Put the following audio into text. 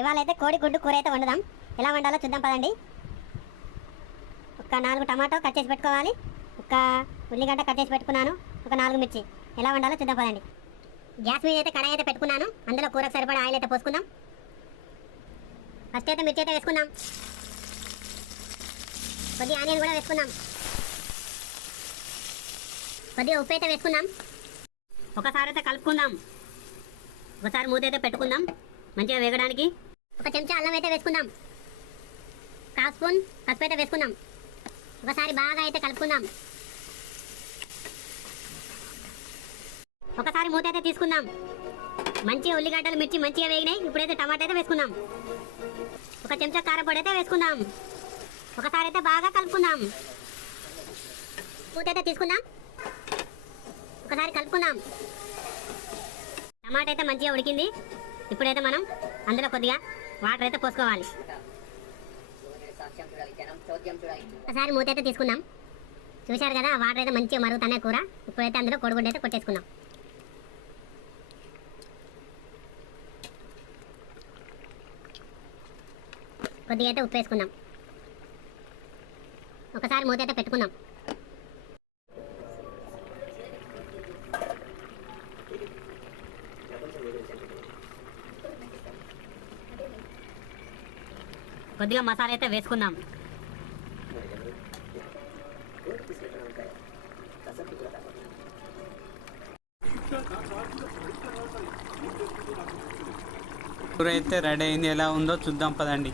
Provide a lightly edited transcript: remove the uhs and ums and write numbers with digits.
ఇవాళ అయితే కోడి గుడ్డు కూర అయితే వండుదాం. ఎలా వండాలో చూద్దాం పదండి. ఒక 4 టమాటో కట్ చేసి పెట్టుకోవాలి. ఒక ఉల్లిగడ్డ కట్ చేసి పెట్టుకున్నాను. ఒక 4 మిర్చి. ఎలా వండాలో చూద్దాం పదండి. గ్యాస్ మీద అయితే కడాయి అయితే పెట్టుకున్నాను. అందులో కూరకు సరిపడా ఆయిల్ అయితే పోసుకుందాం. ఫస్ట్ అయితే మిర్చి అయితే వేసుకుందాం. కొద్దిగా ఆనియన్ కూడా వేసుకుందాం. కొద్దిగా ఉప్పు అయితే వేసుకుందాం. ఒకసారి అయితే కలుపుకుందాం. ఒకసారి మూత అయితే పెట్టుకుందాం మంచిగా వేగడానికి. ఒక చెంచా అల్లం అయితే వేసుకుందాం. 1/2 స్పూన్ పసుపు అయితే వేసుకుందాం. ఒకసారి బాగా అయితే కలుపుకుందాం. ఒకసారి మూత అయితే తీసుకుందాం. మంచిగా ఉల్లిగడ్డలు మిర్చి మంచిగా వేగినాయి. ఇప్పుడైతే టమాటా అయితే వేసుకుందాం. ఒక చెంచా కారపొడి అయితే వేసుకుందాం. ఒకసారి అయితే బాగా కలుపుకుందాం. మూత అయితే తీసుకుందాం. ఒకసారి కలుపుకుందాం. టమాటా అయితే మంచిగా ఉడికింది. ఇప్పుడైతే మనం అందులో కొద్దిగా వాటర్ అయితే పోసుకోవాలి. ఒకసారి మూత అయితే తీసుకుందాం. చూశారు కదా వాటర్ అయితే మంచిగా మరుగుతున్నాయి కూర. ఇప్పుడైతే అందులో కోడిగుడ్డు అయితే కొట్టేసుకుందాం. కొద్దిగా అయితే ఉప్పు వేసుకుందాం. ఒకసారి మూత అయితే పెట్టుకుందాం. కొద్దిగా మసాలా అయితే వేసుకుందాం. కూర అయితే రెడీ అయింది. ఎలా ఉందో చూద్దాం పదండి.